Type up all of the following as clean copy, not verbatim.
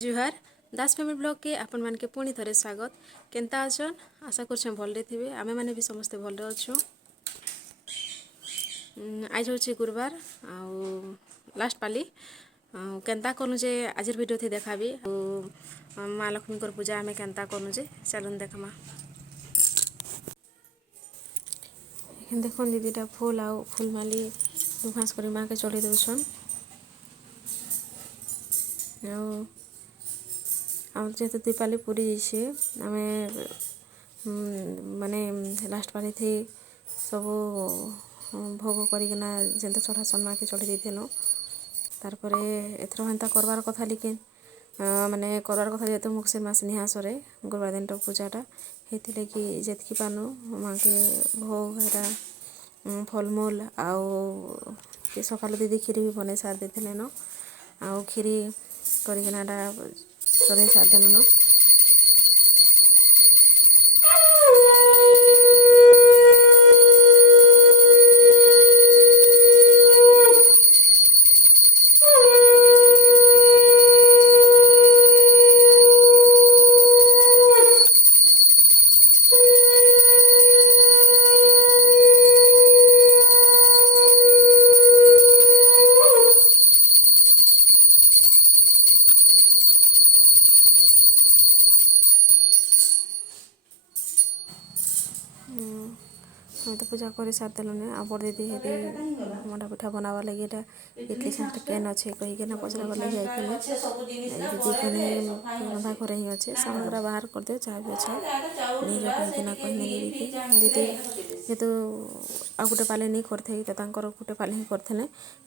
जुहार दास family blog के आपण मान के पुणी थरे स्वागत। केनता अछन आशा करछे भलरे थिबे। आमे माने भी समस्ते भलरे अछु। आज होछि गुरुवार आ लास्ट पाली केनता करनु जे आजर वीडियो थी देखाबी। माँ लक्ष्मी कर पूजा आमे केनता करनु जे चलन देखमा। एखन देखन दीदीटा फूल आ फूल माली दुखास करी माँ के चढ़ी दउछन। आम जेहेतु दीपाली पूरी जाइए आमे माने लास्ट पाली थी सब भोग करना जेनता चढ़ा सन्मा के चढ़ी देनु। तारपरे एथरो हेन्ता करवार कथा लेकिन माने करवार कथा जेहेतु मुख से मास निहासरे गुरुवार दिन पूजाटा हेतिले कि जेतकी पानु माँ के भोग हेरा फलमूल आउ सकाल दीदी खीरी भी बने सार देते न आउ खीरी करना चढ़े सार देनु न। हम तो पूजा कर सार देलुने आ बड़ दीदी हेदी मटा पिठा बनावा लगी एटा इडली सेंटर केन अच्छे कहीकिना पचरावा लगी जाइए दीदी कहने रंधा घर ही अच्छे सामान पूरा बाहर कर दे चाह भी अच्छा नहीं जो कहीकिना कहने दीदी के दीदी जेहेतु आ गोटे पाले नहीं करथे तो गोटे पाले ही करथे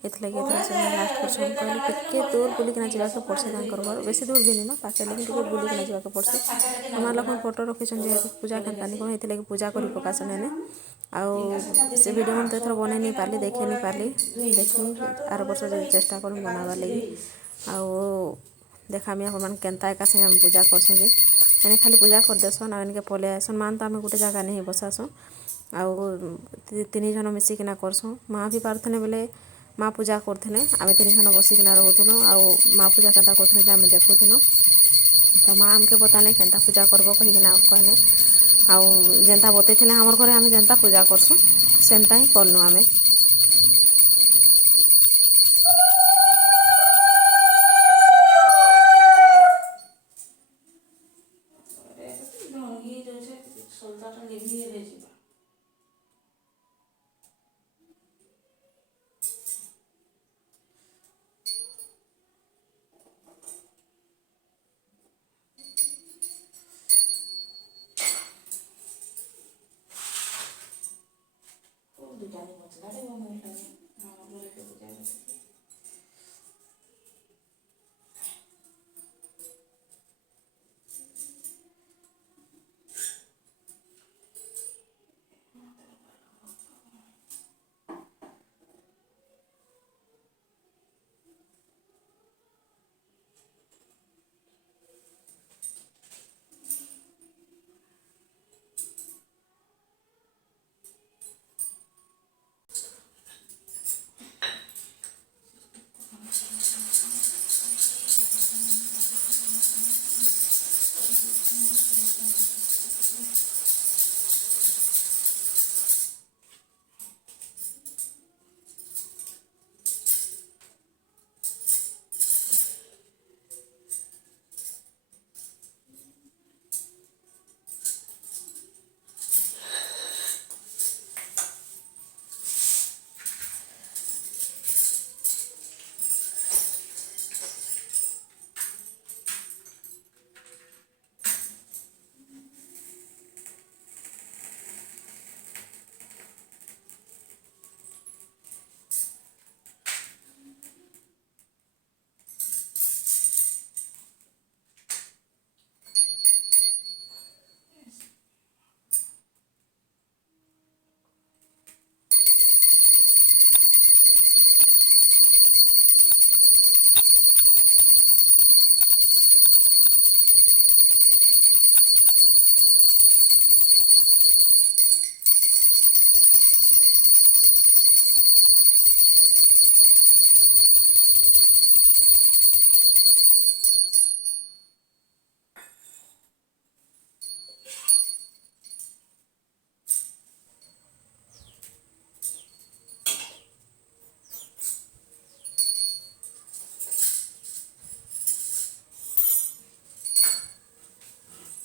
एथलागि एथरा से लास्ट करछन कहले टिके दूर बुलिकिना जाके पड़से घर बेसी दूर भी नहीं ना पाखे लेकिन टिके बुलिकिना जाके पड़से हमार लोग फोटो रखिछन जे पूजा केनतानी कोन एथलागि पूजा करी पकासन ने आउ से वीडियो में तो एथर बने नहीं पाली देखे नहीं पाली देखी आर वर्ष चेष्टा कर बनावा लगी आउ देखामी अपन केनता एका संगे हम पूजा करसुँ जे मैंने खाली पूजा कर देसन आ इनके पले आसन मान तो आम गोटे जगह नहीं बसासुँ आउ तीन जन मिसिकिना करसुँ माँ भी पार्थने बेले माँ पूजा करथिने आमे तीन जन बसिकिना रहथुनु आउ माँ पूजा केनता करथिने जे आमे देखुथुनु तो माँ आमके बताने केनता पूजा करबो कहीकिना कहने आउ जेनता बतैथिले हमर घरे आमे जेनता पूजा करसुँ सेनता ही करनु आमे।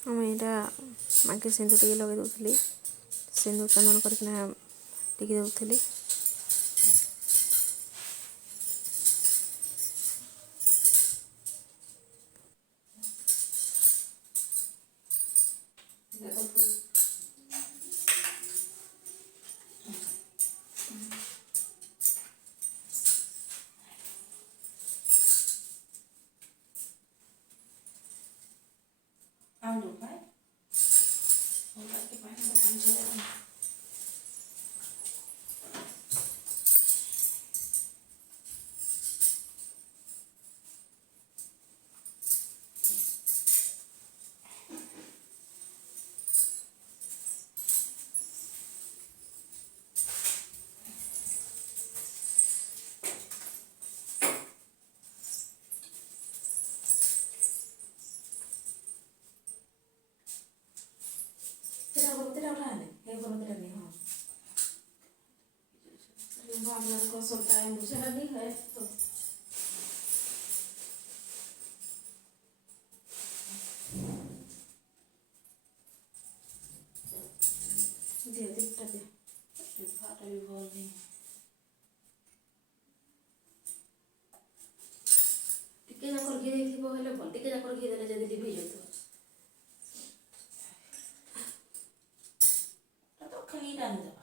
ଆମେ ଏଇଟା ମାଙ୍କେ ସିନ୍ଦୁର ଟିକେ ଲଗାଇ ଦେଉଥିଲି, ସିନ୍ଦୁର ଚନ୍ଦନ କରିକିନା ଟିକେ ଦେଉଥିଲି। ଟିକେ ଯାକ ଘି ଦେଇଥିବ ହେଲେ ଭଲ, ଟିକେ ଯାକ ଘି ଦେଲେ ଯଦି ଲିଭି ଯାଉଥିବ ତ ଖାଲି ରାନ୍ଧିଦେବା।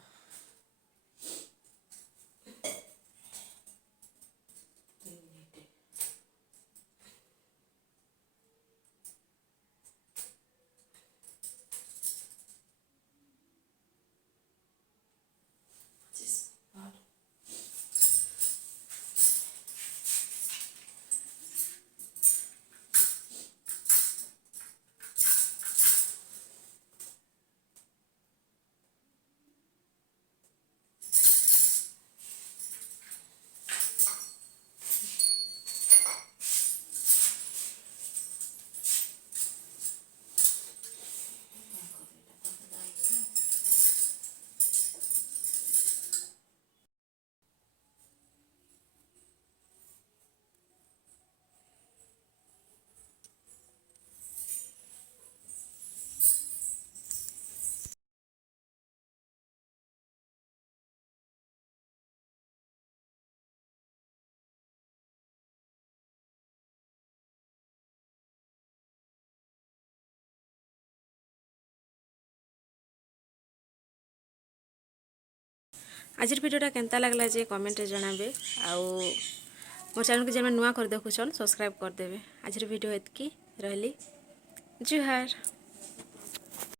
आजिर भिडियोटा केंता लगला जे कमेंट रे जणाबे आउ मोर चैनल के जेमे नुआ कर देखुछन सब्सक्राइब कर देबे। आजिर वीडियो एतकी रहली जुहार।